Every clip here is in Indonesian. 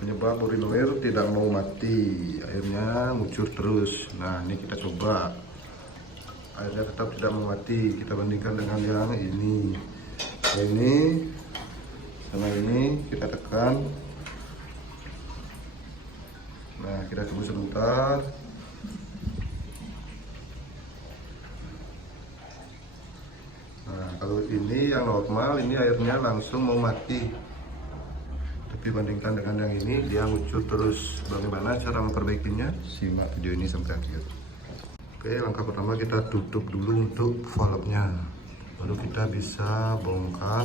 penyebab urin air tidak mau mati, airnya ngucur terus. Nah, ini kita coba, airnya tetap tidak mau mati. Kita bandingkan dengan yang ini. Nah, ini sama ini kita tekan. Nah, kita tunggu sebentar. Nah, kalau ini yang normal, ini airnya langsung mau mati. Tapi bandingkan dengan yang ini, dia ngucur terus. Bagaimana cara memperbaikinya? Simak video ini sampai akhir. Oke, langkah pertama kita tutup dulu untuk valve-nya. Lalu kita bisa bongkar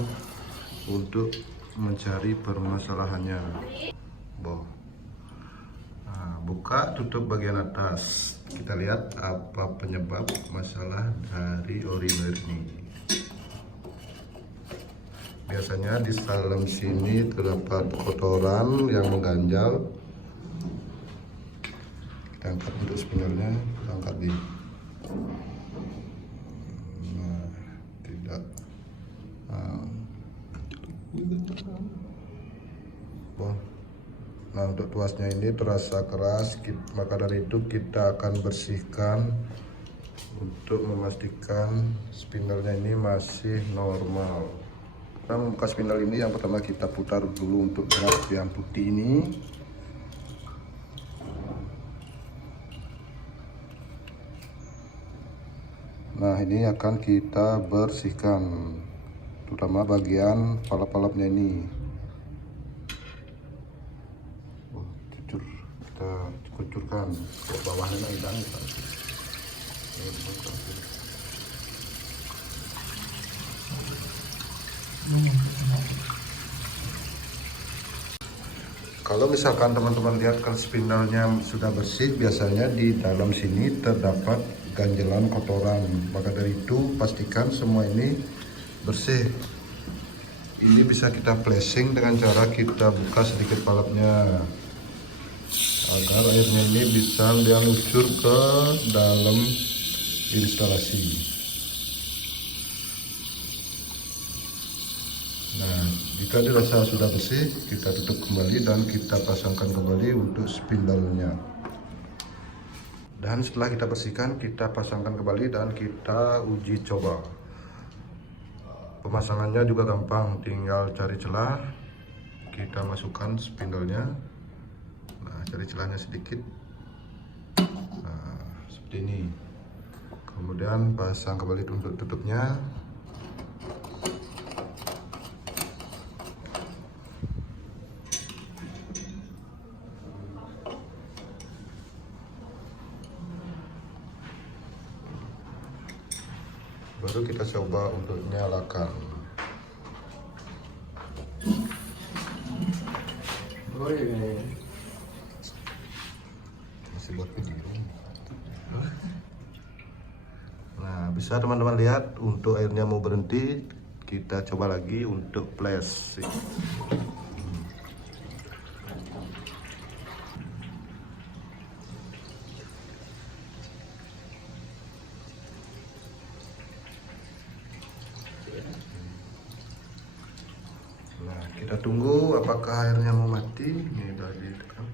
untuk mencari permasalahannya. Nah, buka tutup bagian atas. Kita lihat apa penyebab masalah dari urin air ini. Biasanya di dalam sini terdapat kotoran yang mengganjal. Kita angkat untuk spinnernya, kita angkat di. Nah, tidak. Nah, untuk tuasnya ini terasa keras, maka dari itu kita akan bersihkan untuk memastikan spinnernya ini masih normal. Kita membuka spindle ini, yang pertama kita putar dulu untuk gerak yang putih ini. Nah, ini akan kita bersihkan, terutama bagian palap-palapnya ini. Kita kucurkan ke bawahnya, hilang. Kalau misalkan teman-teman lihat kan spindlenya sudah bersih, biasanya di dalam sini terdapat ganjelan kotoran. Maka dari itu pastikan semua ini bersih. Ini bisa kita flashing dengan cara kita buka sedikit palapnya, agar airnya ini bisa dia ngucur ke dalam instalasi. Nah, jika dirasa sudah bersih, kita tutup kembali dan kita pasangkan kembali untuk spindle-nya. Dan setelah kita bersihkan, kita pasangkan kembali dan kita uji coba. Pemasangannya juga gampang, tinggal cari celah, kita masukkan spindle-nya. Nah, cari celahnya sedikit. Nah, seperti ini. Kemudian pasang kembali untuk tutupnya. Baru kita coba untuk nyalakan. Masih buat video. Nah, bisa teman-teman lihat untuk airnya mau berhenti, kita coba lagi untuk flash. Nah, kita tunggu apakah airnya mau mati. Ini tadi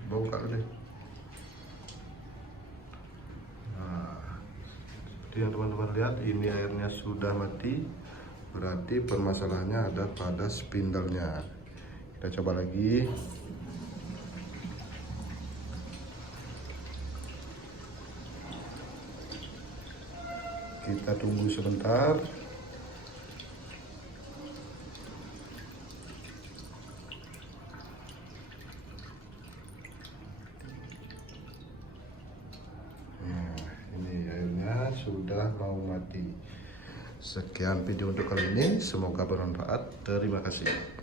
buka deh. Nah, seperti yang teman-teman lihat, ini airnya sudah mati. Berarti permasalahannya ada pada spindle-nya. Kita coba lagi. Kita tunggu sebentar. Sudah mau mati. Sekian video untuk kali ini, semoga bermanfaat. Terima kasih.